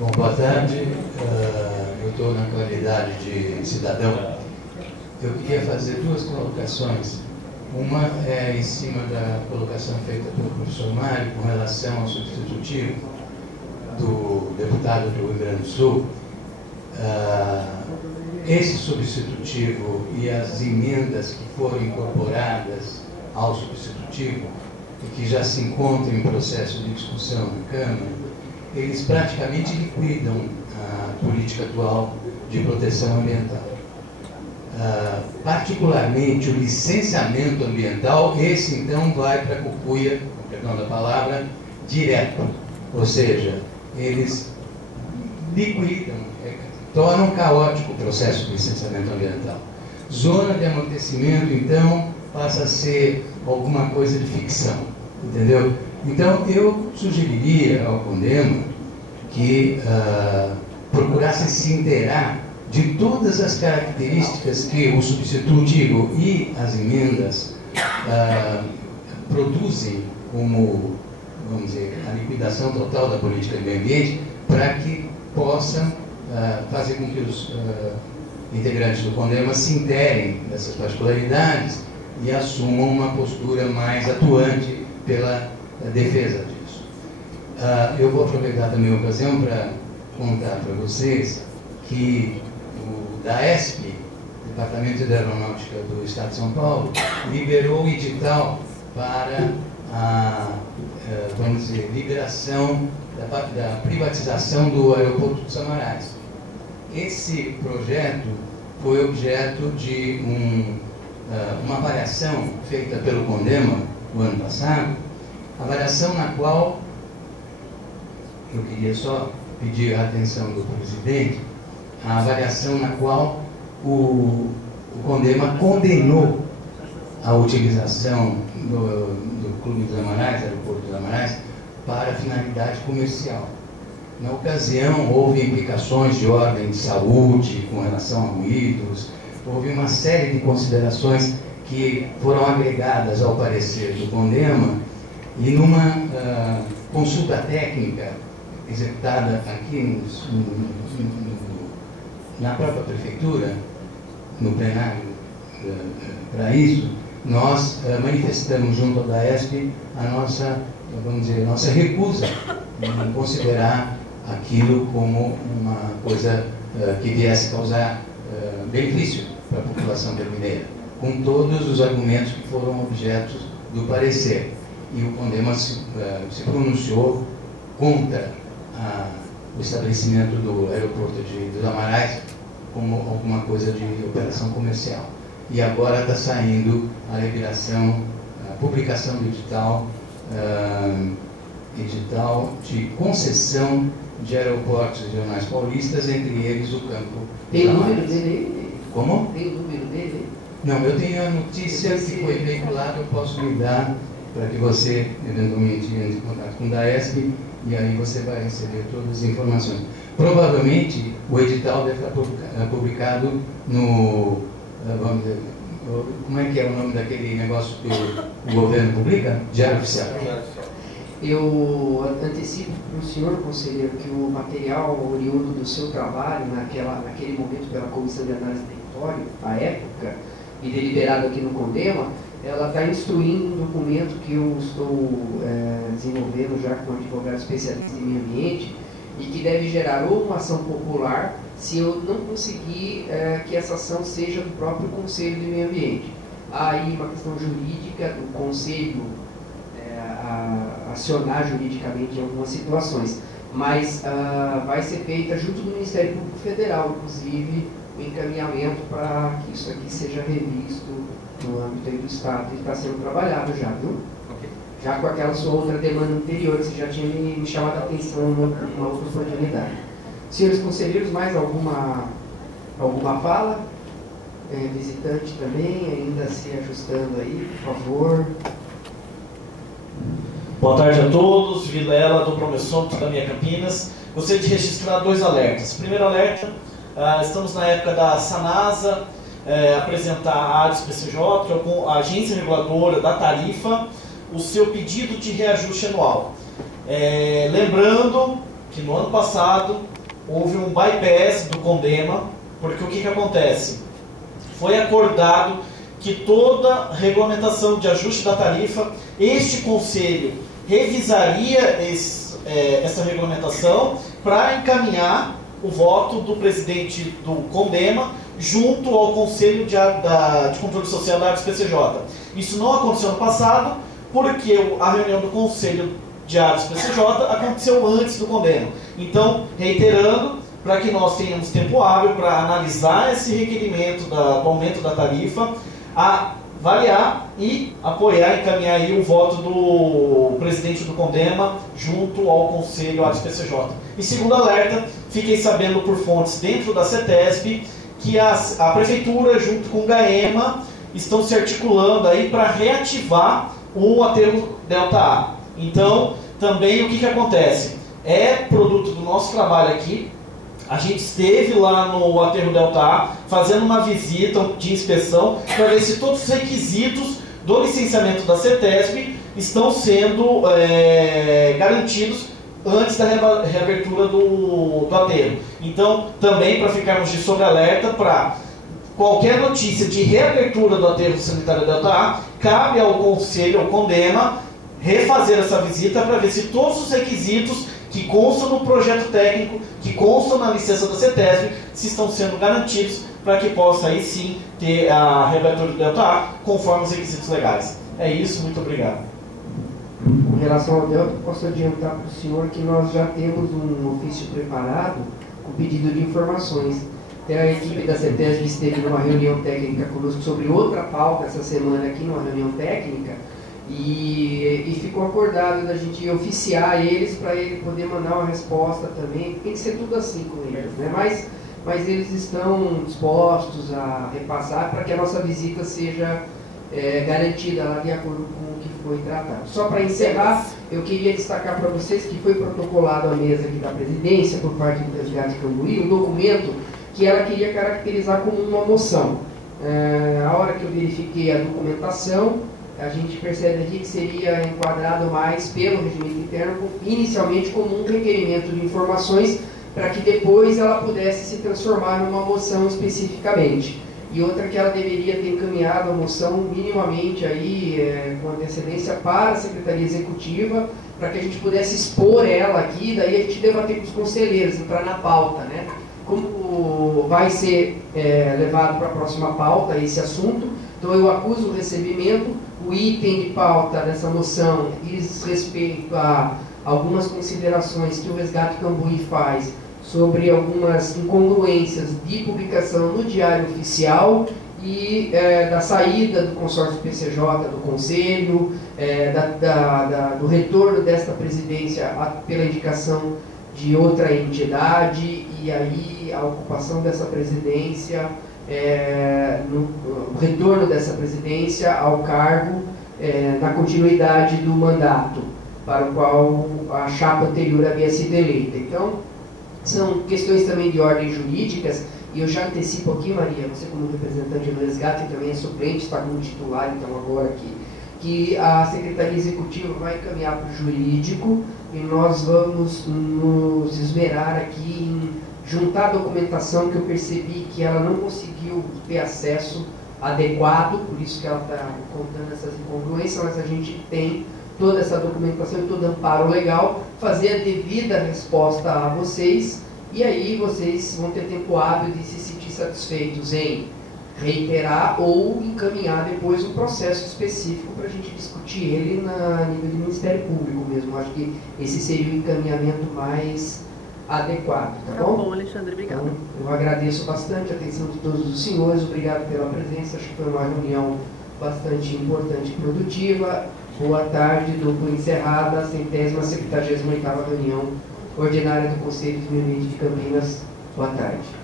Bom, boa tarde. Eu estou na qualidade de cidadão. Eu queria fazer duas colocações. Uma é em cima da colocação feita pelo professor Mário com relação ao substitutivo do deputado do Rio Grande do Sul. Esse substitutivo e as emendas que foram incorporadas ao substitutivo e que já se encontram em processo de discussão na Câmara, eles praticamente liquidam a política atual de proteção ambiental. Particularmente o licenciamento ambiental, esse então vai para a cucuia, perdão da palavra, direto. Ou seja, eles liquidam, tornam caótico o processo de licenciamento ambiental. Zona de amortecimento, então, passa a ser alguma coisa de ficção, entendeu? Então, eu sugeriria ao CONDEMA que procurasse se inteirar de todas as características que o substitutivo e as emendas produzem como, vamos dizer, a liquidação total da política de meio ambiente, para que possam fazer com que os integrantes do CONDEMA se inteirem dessas particularidades e assumam uma postura mais atuante pela defesa disso. Eu vou aproveitar também a ocasião para contar para vocês que o DAESP, Departamento de Aeronáutica do Estado de São Paulo, liberou o edital para a, vamos dizer, liberação da privatização do aeroporto de Samarais. Esse projeto foi objeto de uma avaliação feita pelo CONDEMA no ano passado, avaliação na qual eu queria só pedir a atenção do presidente, a avaliação na qual o CONDEMA condenou a utilização do Clube dos Amarais, aeroporto dos Amarais, para finalidade comercial. Na ocasião, houve implicações de ordem de saúde com relação a ruídos, houve uma série de considerações que foram agregadas ao parecer do CONDEMA e numa consulta técnica executada aqui na própria prefeitura, no plenário para isso, nós manifestamos junto ao DAESP a nossa, vamos dizer, nossa recusa em considerar aquilo como uma coisa que viesse causar benefício para a população mineira, com todos os argumentos que foram objetos do parecer. E o CONDEMA se pronunciou contra o estabelecimento do aeroporto dos Amarais como alguma coisa de operação comercial. E agora está saindo a liberação, a publicação do edital de concessão de aeroportos regionais paulistas, entre eles o Campo. Tem o número dele? Como? Tem o número dele? Não, eu tenho a notícia que foi veiculada, eu posso lhe dar para que você, eventualmente, entre em contato com o DAESP e aí você vai receber todas as informações. Provavelmente o edital deve estar publicado no, vamos dizer, como é que é o nome daquele negócio que o governo publica? Diário Oficial. Eu antecipo para o senhor, conselheiro, que o material oriundo do seu trabalho, naquele momento pela Comissão de Análise do Território, à época, e deliberado aqui no CONDEMA, ela está instruindo um documento que eu estou desenvolvendo já com um advogado especialista em meio ambiente e que deve gerar ou uma ação popular se eu não conseguir que essa ação seja do próprio Conselho de Meio Ambiente. Há aí uma questão jurídica do Conselho acionar juridicamente em algumas situações, mas vai ser feita junto do Ministério Público Federal, inclusive o encaminhamento para que isso aqui seja revisto no âmbito aí do Estado, e está sendo trabalhado já, viu? Okay. Já com aquela sua outra demanda anterior, que você já tinha me chamado a atenção numa outra oportunidade. Senhores conselheiros, mais alguma fala? Visitante também, ainda se ajustando aí, por favor. Boa tarde a todos, Vilela do Promessômetro da Minha Campinas. Gostaria de registrar dois alertas. Primeiro alerta, estamos na época da Sanasa, apresentar à ADES-PCJ, a agência reguladora da tarifa, o seu pedido de reajuste anual. Lembrando que no ano passado houve um bypass do CONDEMA, porque o que acontece? Foi acordado que toda regulamentação de ajuste da tarifa, este Conselho revisaria essa regulamentação para encaminhar o voto do presidente do CONDEMA junto ao Conselho de Controle Social da ARES-PCJ. Isso não aconteceu no passado, porque a reunião do Conselho de ARES-PCJ aconteceu antes do CONDEMA. Então, reiterando, para que nós tenhamos tempo hábil para analisar esse requerimento do aumento da tarifa, avaliar e apoiar e encaminhar aí o voto do presidente do CONDEMA junto ao Conselho ARES-PCJ. E segundo alerta, fiquei sabendo por fontes dentro da CETESB que a Prefeitura, junto com o GAEMA, estão se articulando aí para reativar o aterro Delta A. Então, também o que acontece? É produto do nosso trabalho aqui. A gente esteve lá no aterro Delta A fazendo uma visita de inspeção para ver se todos os requisitos do licenciamento da CETESB estão sendo garantidos antes da reabertura do aterro. Então, também para ficarmos de sobrealerta, para qualquer notícia de reabertura do aterro sanitário Delta A, cabe ao Conselho, ao CONDEMA, refazer essa visita para ver se todos os requisitos que constam no projeto técnico, que constam na licença da CETESB, se estão sendo garantidos para que possa aí sim ter a reabertura do Delta A conforme os requisitos legais. É isso, muito obrigado. Com relação ao Delta, posso adiantar para o senhor que nós já temos um ofício preparado com pedido de informações. Até a equipe da CETESB esteve numa reunião técnica conosco sobre outra pauta essa semana aqui, numa reunião técnica, e ficou acordado da gente oficiar eles para ele poder mandar uma resposta também. Tem que ser tudo assim com eles, né? Mas eles estão dispostos a repassar para que a nossa visita seja garantida lá de acordo com o que foi tratado. Só para encerrar, eu queria destacar para vocês que foi protocolado à mesa aqui da presidência por parte do Resgate Cambuí um documento que ela queria caracterizar como uma moção. A hora que eu verifiquei a documentação, a gente percebe aqui que seria enquadrado mais pelo regimento interno, inicialmente como um requerimento de informações, para que depois ela pudesse se transformar numa moção especificamente. E outra que ela deveria ter encaminhado a moção minimamente aí, com antecedência para a Secretaria Executiva, para que a gente pudesse expor ela aqui, daí a gente debater com os conselheiros, entrar na pauta, né? Como vai ser levado para a próxima pauta esse assunto, então eu acuso o recebimento. O item de pauta dessa moção diz respeito a algumas considerações que o Resgate Cambuí faz sobre algumas incongruências de publicação no Diário Oficial e da saída do consórcio PCJ do Conselho, do retorno desta presidência pela indicação de outra entidade e aí a ocupação dessa presidência, o retorno dessa presidência ao cargo na continuidade do mandato para o qual a chapa anterior havia sido eleita. Então, são questões também de ordem jurídicas, e eu já antecipo aqui, Maria, você como representante do Resgate também é suplente, está como titular então agora aqui, que a Secretaria Executiva vai encaminhar para o jurídico e nós vamos nos esmerar aqui em juntar a documentação que eu percebi que ela não conseguiu ter acesso adequado, por isso que ela está contando essas incongruências, mas a gente tem toda essa documentação e todo amparo legal, fazer a devida resposta a vocês, e aí vocês vão ter tempo hábil de se sentir satisfeitos em reiterar ou encaminhar depois um processo específico para a gente discutir ele na nível do Ministério Público mesmo. Acho que esse seria o encaminhamento mais adequado, tá bom? Tá bom, Alexandre, obrigado. Então, eu agradeço bastante a atenção de todos os senhores, obrigado pela presença, acho que foi uma reunião bastante importante e produtiva. Boa tarde, dupla encerrada, 178ª reunião ordinária do Conselho de Meio Ambiente de Campinas. Boa tarde.